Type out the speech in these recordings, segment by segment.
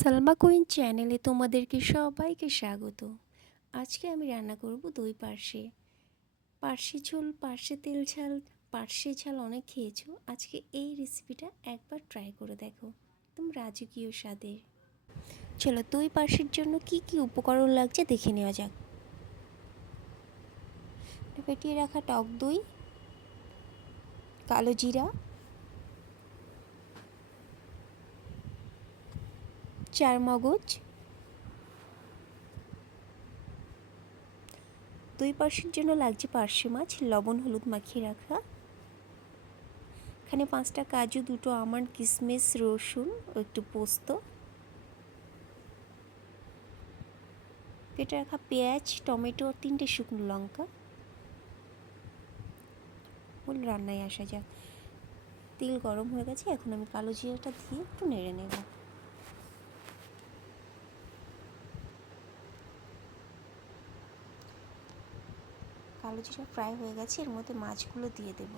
Salma queen চ্যানেলে তোমাদেরকে সবাইকে স্বাগত। আজকে আমি রান্না করব দই পার্শে। পার্শে ঝোল, পার্শে তেল ঝাল, পার্শে ঝাল অনেক খেয়েছো। আজকে এই রেসিপিটা একবার ট্রাই করে দেখো, একদম রাজকীয় স্বাদের। চলো দই পার্শের জন্য কি কি উপকরণ লাগছে দেখে নেওয়া যাক। ফেটিয়ে রাখা টক দই, কালো জিরা, চার মগজ, দই পার্শের জন্য লাগছে পার্শে মাছ লবণ হলুদ মাখিয়ে রাখা, এখানে 5টা কাজু, 2টো আমন্ড, কিশমিশ, রসুন ও একটু পোস্ত, কেটে রাখা পেঁয়াজ, টমেটো, 3টে শুকনো লঙ্কা। মূল রান্নায় আসা যাক। তেল গরম হয়ে গেছে, এখন আমি কালো জিরাটা দিয়ে একটু নেড়ে নেব। কালো জিরা ফ্রাই হয়ে গেছে, এর মধ্যে মাছগুলো দিয়ে দেব।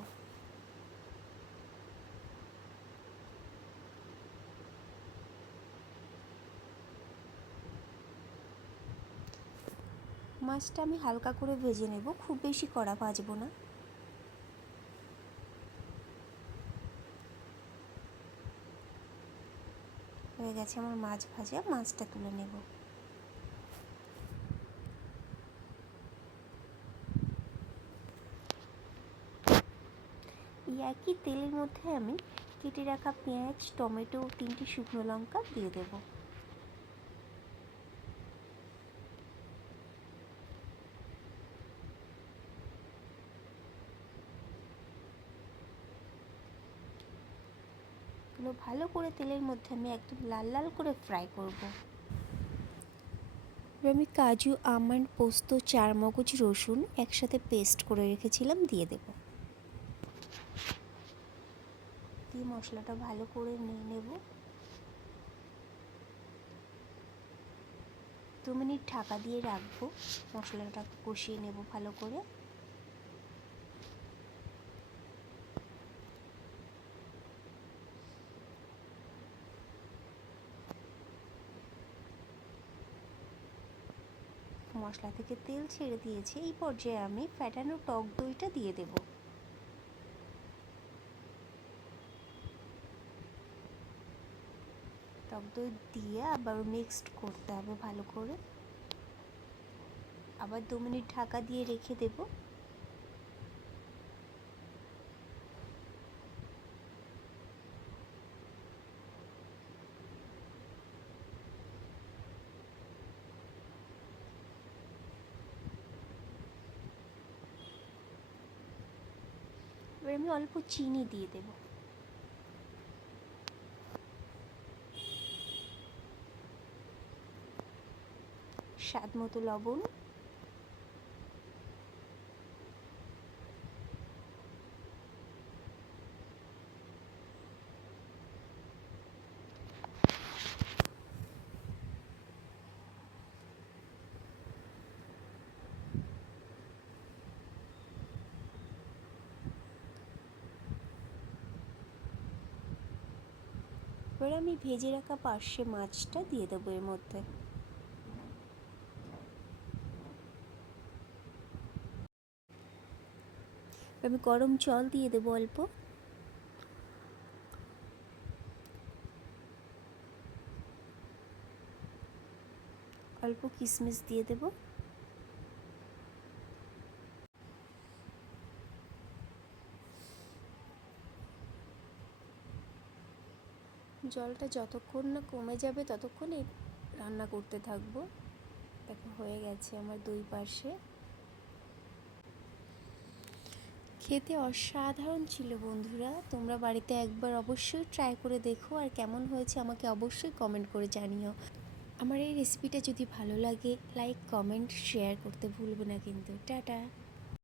মাছটা আমি হালকা করে ভেজে নেব, খুব বেশি কড়া ভাজবো না। হয়ে গেছে আমার মাছ ভাজা, মাছটা তুলে নেব। এই একই তেলের মধ্যে আমি কেটে রাখা পেঁয়াজ, টমেটো, 3টে শুকনো লঙ্কা দিয়ে দেব। এগুলো ভালো করে তেলের মধ্যে আমি একদম লাল লাল করে ফ্রাই করব। আমি কাজু, আমন্ড, পোস্ত, চার মগজ, রসুন একসাথে পেস্ট করে রেখেছিলাম দিয়ে দেব। দিয়ে মশলাটা ভালো করে নিয়ে নেব। 2 মিনিট ঢাকা দিয়ে রাখবো, মশলাটা কষিয়ে নেব ভালো করে। মশলা থেকে তেল ছেড়ে দিয়েছে, এই পর্যায়ে আমি ফ্যাটানো টক দইটা দিয়ে দেব। টক দই দিয়ে আবার মিক্সড করতে হবে ভালো করে। আবার 2 মিনিট ঢাকা দিয়ে রেখে দেব। এবার আমি অল্প চিনি দিয়ে দেব। স্বাদ মতো লবণ, এবার আমি ভেজে রাখা পার্শে মাছটা দিয়ে দেবো এর মধ্যে। আমি গরম জল দিয়ে দেবো অল্প। অল্প কিশমিশ দিয়ে দেব। জলটা যতক্ষণ না কমে যাবে ততক্ষণই রান্না করতে থাকবো। দেখো হয়ে গেছে আমার দই পার্শে। খেতে অসাধারণ ছিল বন্ধুরা, তোমরা বাড়িতে একবার অবশ্যই ট্রাই করে দেখো, আর কেমন হয়েছে আমাকে অবশ্যই কমেন্ট করে জানিও। আমার এই রেসিপিটা যদি ভালো লাগে লাইক, কমেন্ট, শেয়ার করতে ভুলবে না কিন্তু। টাটা।